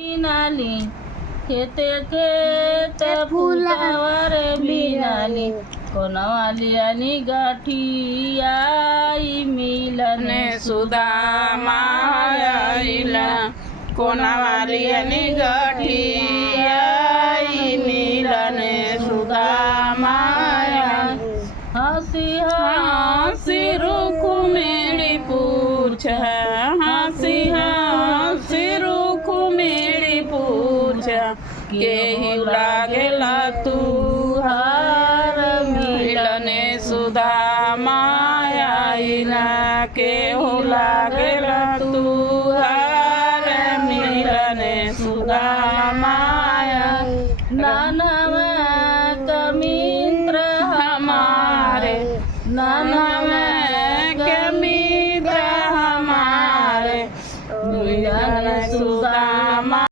बीनाली खेते खेत फुलावारे बीनाली कोणावाली आणि गाठी आई मिलने सुदामा आईला कोणावाली आणि गाठी आई मिलने सुदामा हसी हसी रुक्मिणी पूछ हसी हसी रुक्मिणी पूछ केहू लागेला तू हार मिलने सुदामा आईला केहू लागेला तू हार मिलने सुदामा